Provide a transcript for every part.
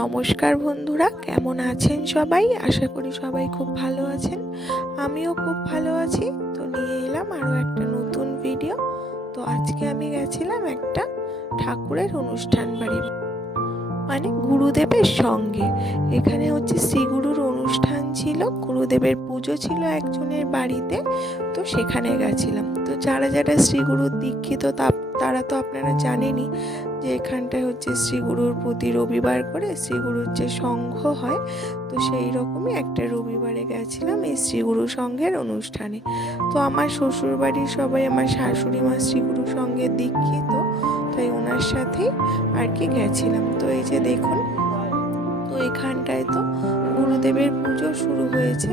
নমস্কার বন্ধুরা, কেমন আছেন সবাই? আশা করি সবাই খুব ভালো আছেন। আমিও খুব ভালো আছি। তো নিয়ে এলাম আরও একটা নতুন ভিডিও। তো আজকে আমি গেছিলাম একটা ঠাকুরের অনুষ্ঠান বাড়ি, মানে গুরুদেবের সঙ্গে। এখানে হচ্ছে শ্রীগুরুর অনুষ্ঠান ছিল, গুরুদেবের পুজো ছিল একজনের বাড়িতে। তো সেখানে গেছিলাম। তো যারা যারা শ্রীগুরুর দীক্ষিত তারা তো আপনারা জানেনই যে এখানটায় হচ্ছে শ্রীগুরুর প্রতি রবিবার করে শ্রীগুরুর যে সংঘ হয়, তো সেই রকমই একটা রবিবারে গেছিলাম এই শ্রীগুরু সংঘের অনুষ্ঠানে। তো আমার শ্বশুরবাড়ির সবাই, আমার শাশুড়ি মা শ্রীগুরু সংঘে দীক্ষিত, তাই ওনার সাথেই আর কি গেছিলাম। তো এই যে দেখুন, তো এখানটায় তো গুরুদেবের পুজো শুরু হয়েছে।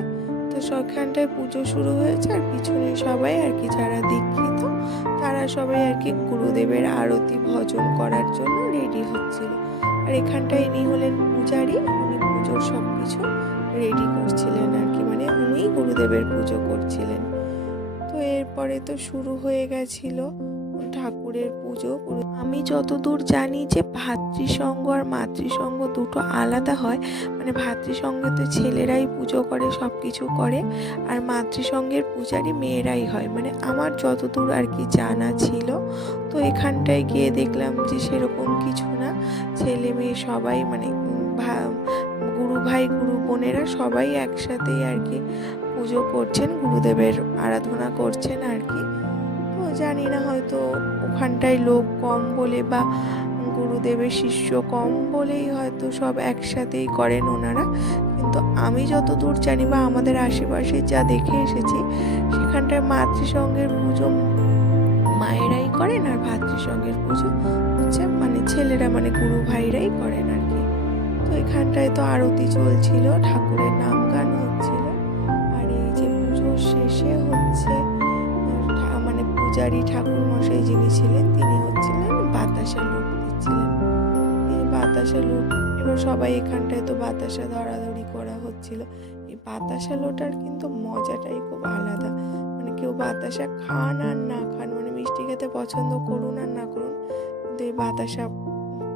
তো সেখানটায় পুজো শুরু হয়েছে আর পিছনে সবাই আর কি যারা দীক্ষিত তারা সবাই আর কি গুরুদেবের আরতি ভজন করার জন্য রেডি হচ্ছিল। আর এখানটায় ইনি হলেন পূজারি, উনি পুজোর সব কিছু রেডি করছিলেন আর কি, মানে উনি গুরুদেবের পুজো করছিলেন। তো এরপরে তো শুরু হয়ে গেছিল ঠাকুরের পুজো। আমি যতদূর জানি যে ভাতৃসঙ্গ আর মাতৃসঙ্গ দুটো আলাদা হয়, মানে ভাতৃসঙ্গে তো ছেলেরাই পুজো করে, সব কিছু করে, আর মাতৃসঙ্গের পূজারি মেয়েরাই হয়, মানে আমার যতদূর আর কি জানা ছিল। তো এখানটায় গিয়ে দেখলাম যে সেরকম কিছু না, ছেলে মেয়ে সবাই মানে গুরু ভাই গুরু বোনেরা সবাই একসাথেই আর কি পুজো করছেন, গুরুদেবের আরাধনা করছেন আর কি। তো জানি না, হয়তো ওখানটায় লোক কম বলে বা গুরুদেবের শিষ্য কম বলেই হয়তো সব একসাথেই করেন ওনারা। কিন্তু আমি যতদূর জানি বা আমাদের আশেপাশে যা দেখে এসেছি, সেখানটায় মাতৃসঙ্গের পুজো মায়েরাই করেন আর ভাতৃসঙ্গের পুজো হচ্ছে মানে ছেলেরা, মানে গুরু ভাইরাই করেন আর কি। তো এখানটায় তো আরতি চলছিল, ঠাকুরের নাম গান হচ্ছিল। আর এই যে পুজোর শেষে হচ্ছে মানে পূজারী ঠাকুর মশাই যিনি ছিলেন তিনি হচ্ছিলেন বাতাসা লুট দিচ্ছিলেন। এই বাতাসা লুট, এবার সবাই এখানটায় তো বাতাসা ধরাধরি করা হচ্ছিল। এই বাতাসা লোটার কিন্তু মজাটাই খুব আলাদা, মানে কেউ বাতাসা খান আর না খান, মানে মিষ্টি খেতে পছন্দ করুন আর না করুন, কিন্তু এই বাতাসা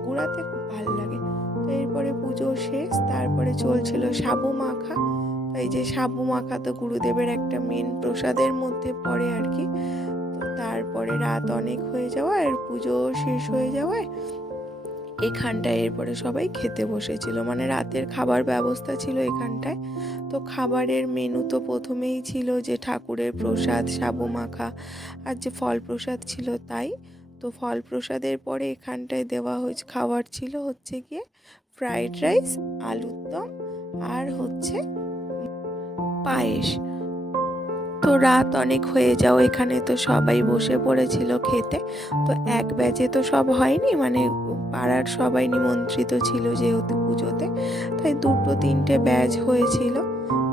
কুড়াতে খুব ভালো লাগে। তো এরপরে পুজো শেষ, তারপরে চলছিল সাবু মাখা। এই যে সাবু মাখা তো গুরুদেবের একটা মেন প্রসাদের মধ্যে পড়ে আর কি। তো তারপরে রাত অনেক হয়ে যাওয়া আর পুজো শেষ হয়ে যাওয়ায় এখানটায় এরপরে সবাই খেতে বসেছিল, মানে রাতের খাবার ব্যবস্থা ছিল এখানটায়। তো খাবারের মেনু তো প্রথমেই ছিল যে ঠাকুরের প্রসাদ সাবু মাখা আর যে ফল প্রসাদ ছিল তাই। তো ফল প্রসাদের পরে এখানটায় দেওয়া হয়েছে খাবার ছিল হচ্ছে গিয়ে ফ্রাইড রাইস, আলুর দম আর হচ্ছে পায়েস। তো রাত অনেক হয়ে যাও, এখানে তো সবাই বসে পড়েছিল খেতে। তো এক ব্যাচে তো সব হয়নি, মানে পাড়ার সবাই নিমন্ত্রিত ছিল যেহেতু পুজোতে, তাই দুটো তিনটে ব্যাচ হয়েছিল।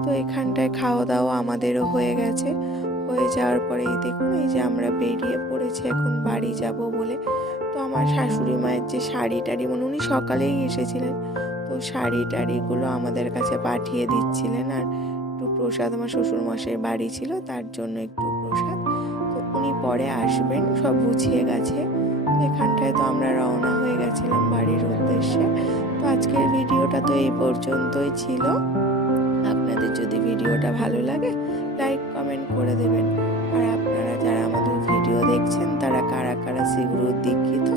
তো এখানটায় খাওয়া দাওয়া আমাদেরও হয়ে গেছে। হয়ে যাওয়ার পরেই দেখুন এই যে আমরা বেরিয়ে পড়েছি এখন বাড়ি যাব বলে। তো আমার শাশুড়ি মায়ের যে শাড়ি টাড়ি, মানে উনি সকালেই এসেছিলেন, তো শাড়ি টাড়িগুলো আমাদের কাছে পাঠিয়ে দিচ্ছিলেন। আর একটু প্রসাদ, আমার শ্বশুরমশাই বাড়ি ছিল তার জন্য একটু প্রসাদ, তো উনি পরে আসবেন, সব গুছিয়ে গেছে। তো এখানটায় তো আমরা রওনা হয়ে গেছিলাম বাড়ির উদ্দেশ্যে। তো আজকের ভিডিওটা তো এই পর্যন্তই ছিল। আপনাদের যদি ভিডিওটা ভালো লাগে লাইক কমেন্ট করে দেবেন। আর আপনারা যারা আমাদের ভিডিও দেখছেন তারা কারা কারা শ্রীগুরুর দীক্ষিত